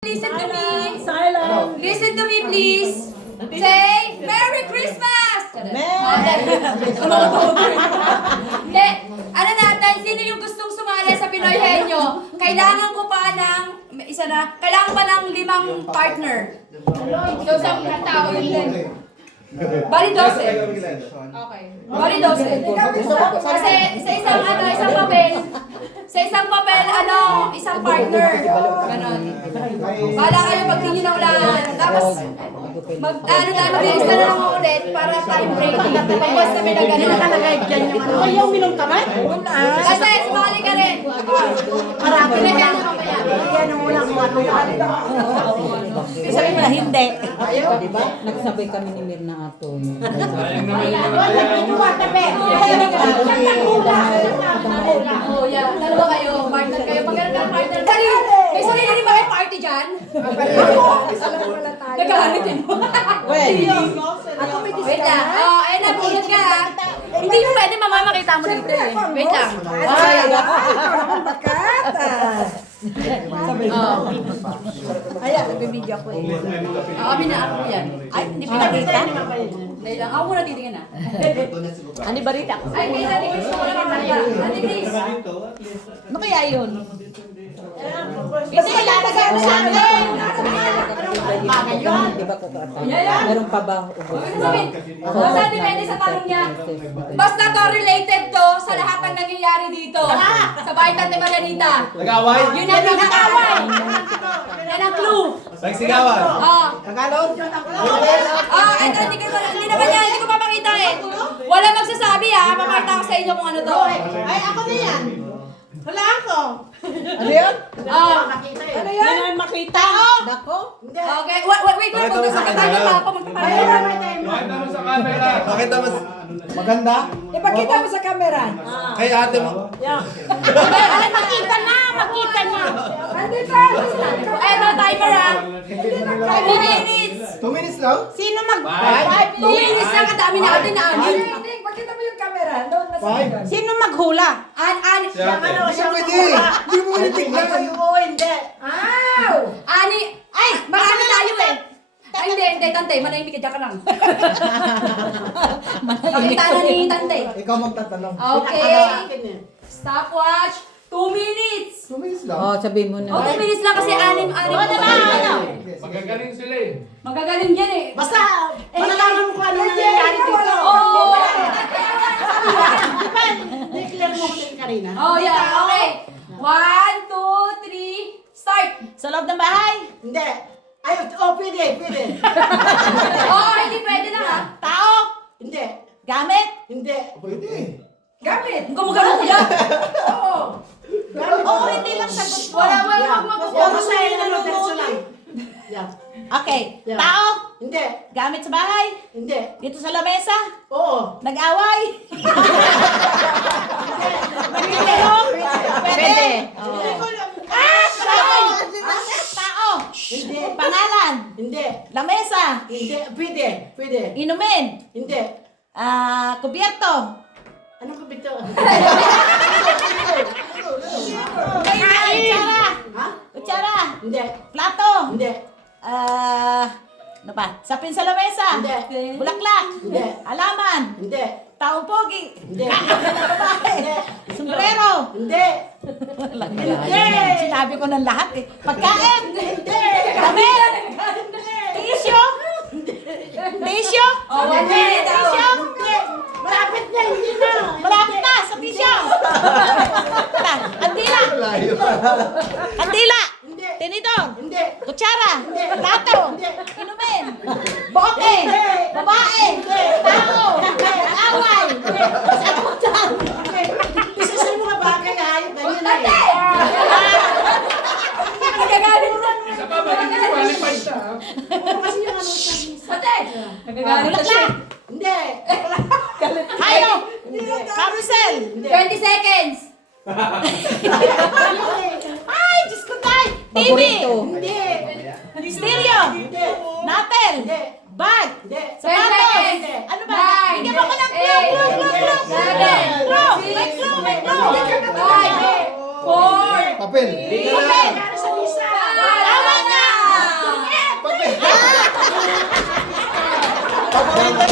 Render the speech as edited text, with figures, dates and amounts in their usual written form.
Listen to me. Silent. Listen to me, please. Say, Merry Christmas! Hindi. Ano natin, sino yung gustong sumali sa Pinoy Henyo? Kailangan ko pa ng, kailangan pa ng 5 partner. So, 10 tao yun din. Bali 12. Okay. Bali 12. Kasi sa isang papel, isang partner. Ganon. Bahala kayo pag di nyo na ulan. Tapos, mag-release na lang ulit para time break. Pagwas kami na gano'n. Ayaw minum kamay? Kasi, sumali ka rin. Marami na yan. Yan ang unang Sabi mo na hindi. Diba? Nagsabay kami ni Mirna Ato. Oh, yeah. Dalawa kayo. Partner kayo. Pag gano'n ka partner. Dali! May sarili rin ba kayo party dyan? Nagkahanit din mo. Ako may Wait lang. Oh, ayun na. Pulot ka ha. Hindi mo pwede mamamakita mo dito eh. Wait lang. Ayan, nagbibideo ako eh. Kami na ako yan. Ay, hindi pinakita? Dahil lang. Ako muna titingin na. Ano ba rita? Ay, kaya Ate Chris ko muna mamaya. Ate Chris. Ano kaya yun? Hindi, lalagay mo sa akin! Diba ko ka? Yeah. Meron pa ba? Huwag na sabihin. Basta depende sa tanong niya. Basta to related to sa lahat ng nangyayari dito. Sa bahay Tante Marianita. Nag-away? Yun ang pinakaway. Yan ang clue. Nagsigawan? Oh. Tagalog? Eto, hindi naman yan. Hindi ko papakita eh. Wala magsasabi ha. Papakita ko sa inyo kung ano to. Ay, ako na yan. Wala ako. Ano yan? Oh. Ano yan? Yan ang makita. Dako? Hindi. Okay. Wait. Pakita mo sa Magkakita niyo camera. pa ako. Pakita mo sa camera. Pakita mo maganda? Ipakita mo sa camera. Kay ate mo. Makita na! Makita na! Andito! Eto, timer ha. 5 minutes. 2 minutes lang? Sino mag... 2 minutes lang. Ang dami natin na ano. Hindi, pakita mo yung camera. Doon na sa camera. Sino maghula? Hindi pwede. Hindi mo pwede tignan. Oo, hindi. Ow! Ay, marami tayo eh. Ay, hindi, Tante. Manahimik ka, dyan ka lang. Pakita na ni Tante. Ikaw magtatanong. Okay. Stopwatch. 2 minutes. 2 minutes lang? Oh, sabihin mo na. 2 minutes lang kasi 6. Magagaling sila eh. Magagaling yan eh. Basta, malalaman mo kung ano nangyayari dito. Oo. Declare mo kung Karina. Oh, yeah. Okay. 1, 2, 3, start. Sa loob ng bahay? Hindi. Ay, pwede. Oo, hindi pwede na ha. Tao? Hindi. Gamit? Hindi. Pwede. Gamit. Gumagano ko yan. Oo. Gamit. Oo, hindi lang sagot mo. Wala Yeah. magmagmag. Puro sa iyo na verso lang. Yeah. Okay. Yeah. Tao? Hindi. Gamit sa bahay? Hindi. Dito sa lamesa? Oo. Nag-away? Nagkilong? Pwede. Hindi ko lang. Tao? Tao? Hindi. Pangalan? Hindi. Lamesa? Hindi. Pwede. Inumin? Hindi. Kubierto? Anong kabito? Kutsara? Ha? Kutsara? Hindi. Plato? Hindi. Ano ba? Sapin sa lamesa? Hindi. Bulaklak? Hindi. Alaman? Hindi. Taong pogi? Hindi. Babae? Sombrero? Hindi. Sinabi ko ng lahat eh. Pagkain? Hindi. Damit? Tisyo? Tisyo? Oh, 1 minute. Tisyo? Hindi. Malapit na. Hindi na. Malapit na sa tisyo. Andila? Layo. Andila? Hindi. Tinidor? Hindi. Kutsara? Hindi. Plato? Hindi. Inumin? Bote? Babae? Tao? Away? Sagutan? Isa sa mga bagay hayop ganyan na eh. Nagagalit na. Isa pa ba? Hindi qualified siya. Oo, kasi yung ano sa misa. Ate. Nagagalit na siya. Bulaklak? Hindi. Hayop? Hindi. Carousel? 20 seconds. Ay, Diyos ko tayo! TV! Paborito. Hindi. Stereo! Hindi. Natel! Hindi. Bag! Hindi. Sapatos! Hindi. Ano ba? Nine, Bigyan mo ko ng clue! eight, Clue! Clue! Clue! seven, Clue! six, May clue! May clue! 5, 4, Papel. Papel! Para sa misa. Tama na! Paborito